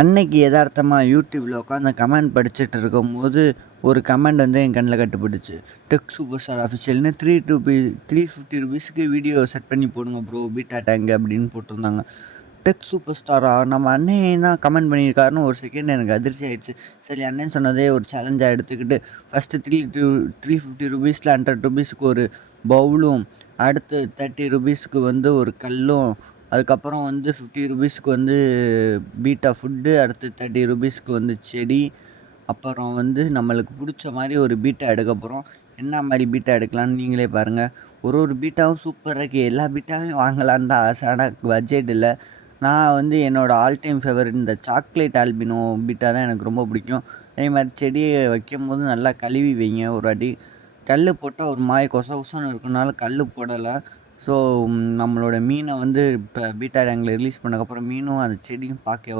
அன்னைக்கு எதார்த்தமா யூடியூப்ல உட்காந்து கமெண்ட் படிச்சுட்டு இருக்கும்போது, ஒரு கமெண்ட் வந்து என் கண்ல கட்டுப்பட்டுச்சு. டெக் சூப்பர் ஸ்டார் அஃபிஷியல்னு ₹350க்கு வீடியோ செட் பண்ணி போடுங்க ப்ரோ பீட்டா டேங்க் அப்படின்னு போட்டிருந்தாங்க. டெக் சூப்பர் ஸ்டாரா? நம்ம அண்ணன் தான் கமெண்ட் பண்ணியிருக்காருன்னு ஒரு செகண்ட் எனக்கு அதிர்ச்சி ஆயிடுச்சு. சரி அண்ணன் சொன்னதே ஒரு சேலஞ்சாக எடுத்துக்கிட்டு ஃபஸ்ட்டு ₹350ல ₹100க்கு ஒரு பவுலும், அடுத்து ₹30க்கு வந்து ஒரு கல்லும், அதுக்கப்புறம் வந்து ₹50க்கு வந்து பீட்டா ஃபுட்டு, அடுத்து ₹30க்கு வந்து செடி, அப்புறம் வந்து நம்மளுக்கு பிடிச்ச மாதிரி ஒரு பீட்டா எடுக்க போகிறோம். என்ன மாதிரி பீட்டா எடுக்கலான்னு நீங்களே பாருங்கள். ஒரு பீட்டாவும் சூப்பராக இருக்குது. எல்லா பீட்டாவையும் வாங்கலான்னு தான் ஆசை. ஆனால் பட்ஜெட் இல்லை. நான் வந்து என்னோடய ஆல் டைம் ஃபேவரட் இந்த சாக்லேட் ஆல்பினோ பீட்டா தான் எனக்கு ரொம்ப பிடிக்கும். அதே மாதிரி செடியை வைக்கும்போது நல்லா கழுவி வைங்க ஒரு வாட்டி. கல் போட்டால் ஒரு மாதிரி கொச கொசன்னு இருக்கனால கல் போடலை. ஸோ நம்மளோட மீனை வந்து இப்போ பீட்டா டேங்கில் ரிலீஸ் பண்ணக்கப்புறம் மீனும் அந்த செடியும் பார்க்க